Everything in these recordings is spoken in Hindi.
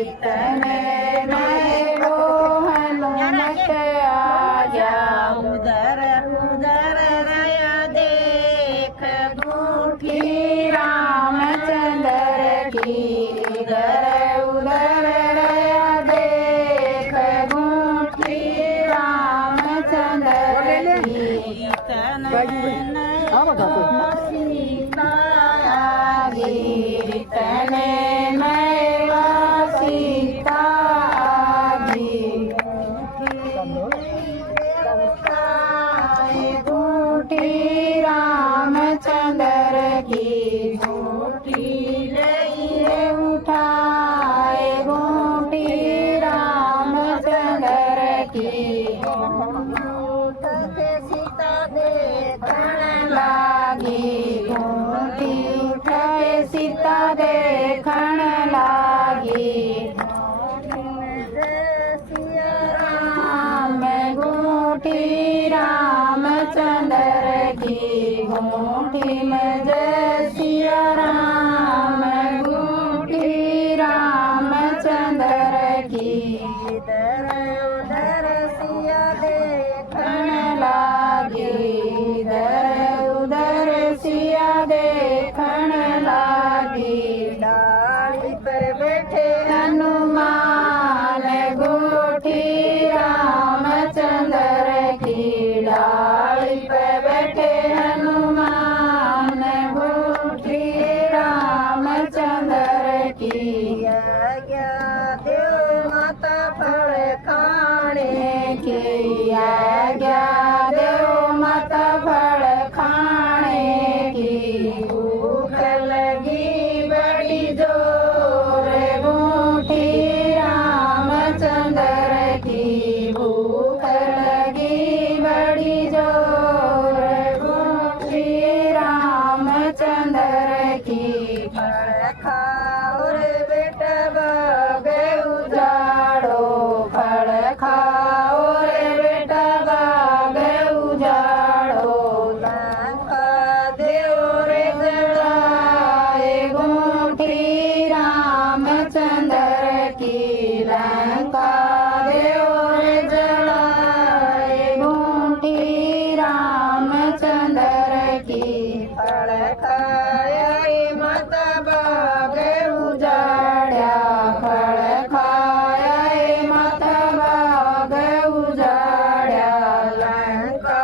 इतने में वो हनुमत आया। उधर उधर रया देख बूढ़ी रामचंद्र की, इधर उधर रया देख बूढ़ी रामचंद्र की। इतने सीता आगी, इतने में वो सीता आगी। बूढ़ी रामचंद्र की, बूढ़ी ले उठाए बूढ़ी रामचंद्र की। सीता देखने लागी, बूढ़ी उठाए सीता देखण लागी। राम बूढ़ी रामचंद्र की, बूढ़ी में जय सिया राम बूढ़ी रामचंद्र की। इधर उधर सिया देखने लागी, इधर उधर सिया देखण लागी। डाली पर बैठे हनुमान बूढ़ी रामचंद्र की, डाली पे बैठे हनुमान बूढ़ी रामचंद्र की। आज्ञा देव माता फल खाने की, आज्ञा देव माता फल खाने की। भूख लगी बड़ी जोर बूढ़ी रामचंद्र की, भूख लगी बड़ी जोर बूढ़ी रामचंद्र की। फल खाओ रे बेटा बागे उजाड़ो, फल खाओ रे बेटा बागे उजाड़ो। लंका देव रे जलाए बूढ़ी रामचंद्र की, लंका देव रे जलाए बूढ़ी रामचंद्र की। फल खाया माता बागे उजाड्या, फळ खाया माता बागे उजाड्या। लंका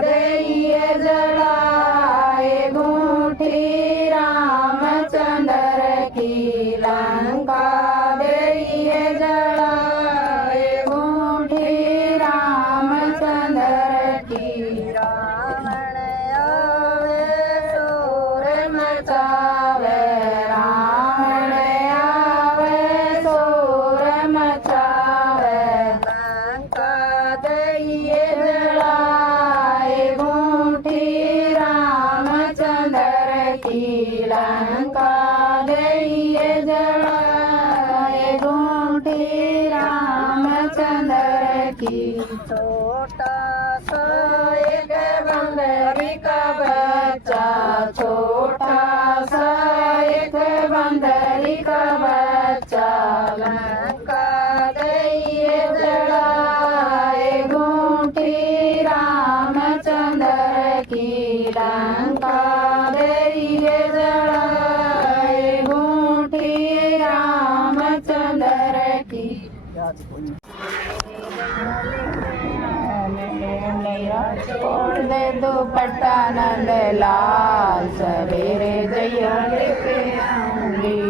देईये जळाए बूढ़ी रामचंद्र की, लंका देईये जळाए बूढ़ी रामचंद्र की। रावण आवे सोर मचावे, रावण आवे सोर मचावे। लंका दइये जलाए बूढ़ी रामचंद्र की, लंका दइये जलाए बूढ़ी रामचंद्र की। छोटा सा एक बंदरी का बच्चा, छोटा सा एक बंदरी का बच्चा। लंका दइये जलाए बूढ़ी रामचंद्र की, लंका दइये जलाए बूढ़ी रामचंद्र की। छोड़ दे दुपट्टा नंद लाल, सवेरे जइया लेके आऊंगी।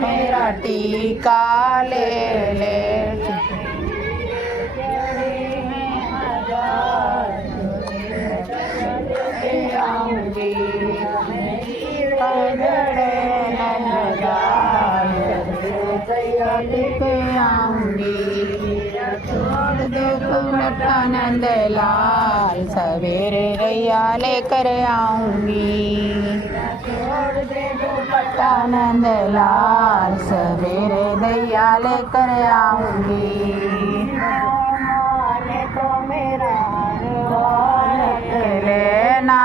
मेरा टीका ले ले। आऊंगी लेके आऊंगी। छोड़ दो दुपट्टा नंद लाल, सवेरे रैया लेकर आऊंगी। छोड़ दे दुपट्टा नंद लाल, सवेरे दैया लेकर आऊंगी। तो मेरा लेना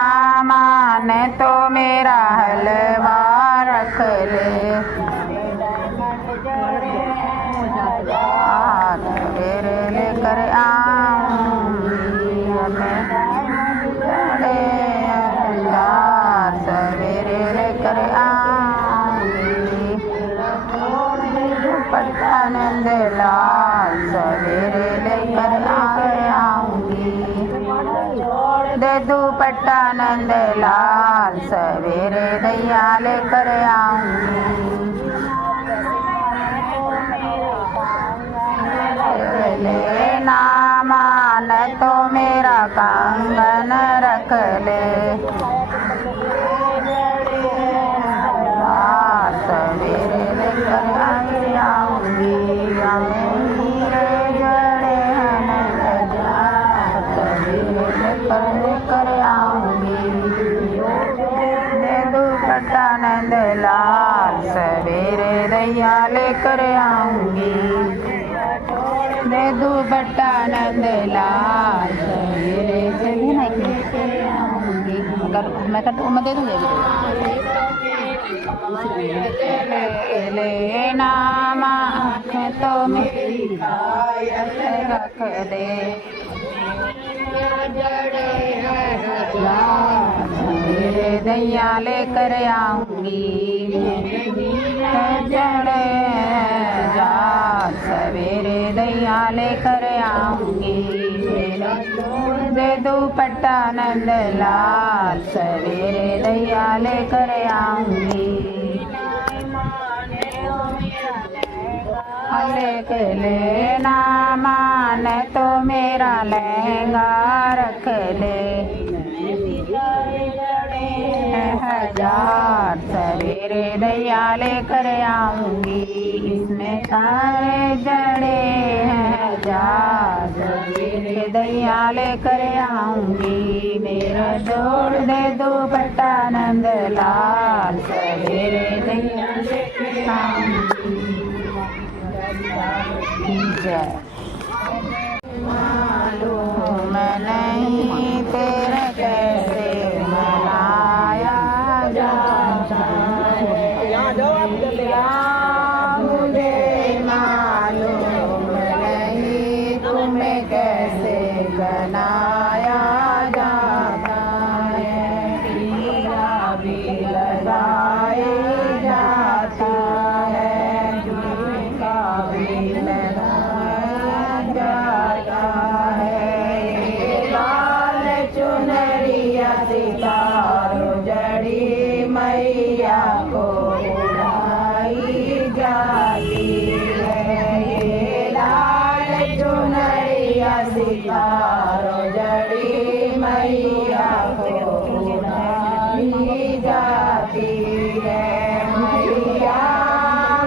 नंद लाल सवेरे लेकर आऊंगी। दे दुपट्टा नंद लाल सवेरे दैया लेकर आऊंगी। लेना मान तो मेरा कंगन रख ले, सवेरे लेकर आऊंगी। हीरे जड़े सवेरे लेकर आऊंगी। दे दुपट्टा नंद लाल सवेरे दैया लेकर आऊंगी। दे दुपट्टा नंद लाल सवेरे दैया लेकर आऊंगी। मैं दे दूंगी लेना मान तो मेरी रख दे, सवेरे दैया लेकर आऊंगी। जड़े जा सवेरे दैया लेकर आऊंगी। दे दुपट्टा नंद लाल सवेरे दैया लेकर आऊंगी। लेना मान तो मेरा लहंगा रख ले, हजार सवेरे दैया लेकर आऊंगी। इसमें सारे जड़े हजार सवेरे दैया लेकर आऊंगी। मेरा जोड़ दे दुपट्टा नंद लाल सवेरे दैया लेकर आऊंगी। मालूम नहीं तेरे कैसे मनाया जाता है, मुझे मालूम नहीं तुम्हें कैसे बनाया जाता है। टीका भी लगाए जाता है, टीका भी लगाया जाता है। लाल चुनरिया सितारो जड़ी मैया को उड़ाई जाती है। लाल चुनरिया सितारो जड़ी मैया को उड़ाई जाती है। मैया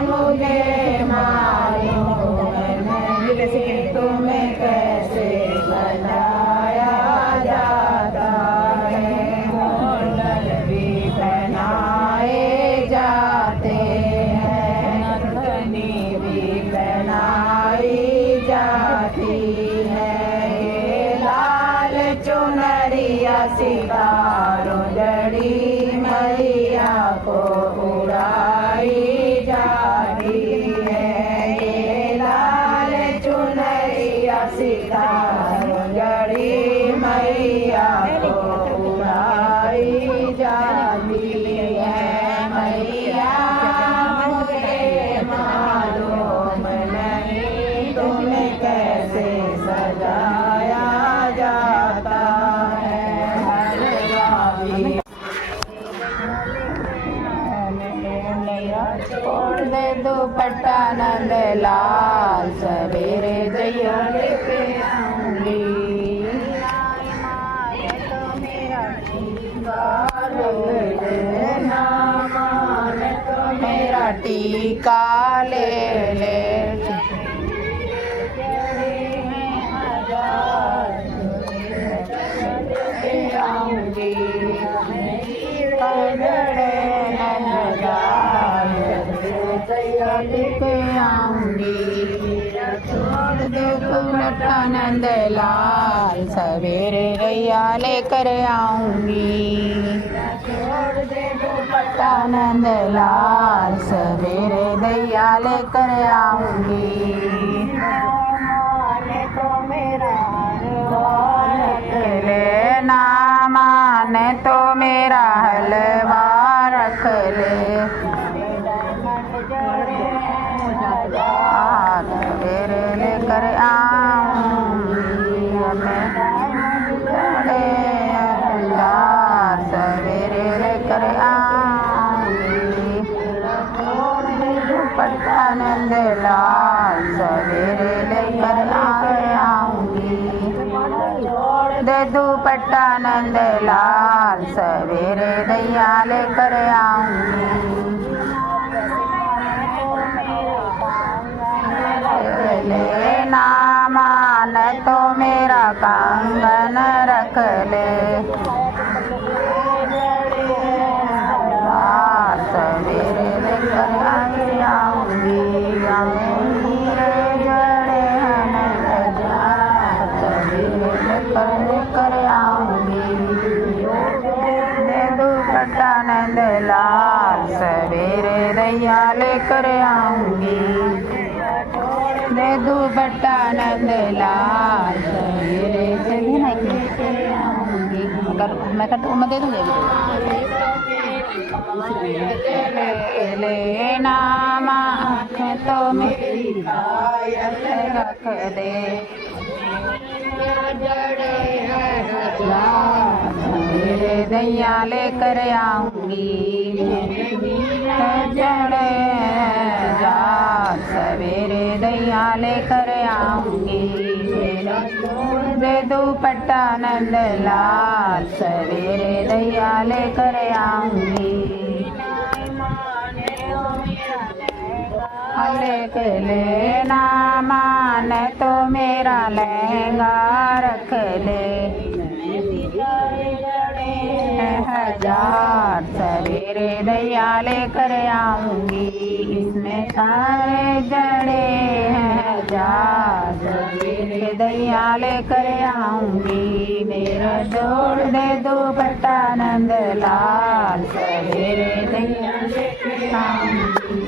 मुझे मालूम नहीं तुम्हें कैसे बनाया जाता है। होटल भी पहनाए जाते हैं, नथनी भी पहनाई जाती है। लाल चुनरिया सितारो जड़ी मैया को उड़ाई जाती है। लाल चुनरिया सितारो जड़ी मैया को उड़ाई जाती है। मैया मुझे मालूम नहीं तुम्हें कैसे सजाया जाता है। छोड़ दे दुपट्टा नंद लाल सवेरे दैया लेकर आऊंगी। मेरा टीका ले ले, आऊंगी। लेकर आऊंगी। छोड़ दे दुपट्टा नंद लाल सवेरे दैया लेकर आऊंगी। छोड़ दे दुपट्टा नंद लाल सवेरे दैया लेकर आऊंगी। लेना माने तो मेरा हलवा रख ले, नंद लाल सवेरे लेकर आऊंगी दे दुपट्टा नंद लाल सवेरे दैया लेकर आऊंगी लेना मान तो मेरा कंगन रख ले सवेरे लेकर आऊंगी जड़े सवेरे लेकर आऊंगी दे दुपट्टा नंद लाल सवेरे दैया लेकर आऊंगी दे दुपट्टा नंद लाल सवेरे से भी नहीं आऊंगी मैं दे दूंगी लेना माँ तो मेरी रख दे मेरे दैया लेकर आऊंगी जड़े जा सवेरे दैया लेकर आऊंगी दे दुपट्टा नंद लाल सवेरे दैया लेकर आऊंगी लेना मान तो मेरा लहंगा रख ले हजार सवेरे दैया लेकर आऊंगी इसमें सारे जड़े हजार सवेरे दैया लेकर आऊंगी मेरा जोड़ दे दुपट्टा नंद लाल सवेरे दैया लेकर आऊंगी।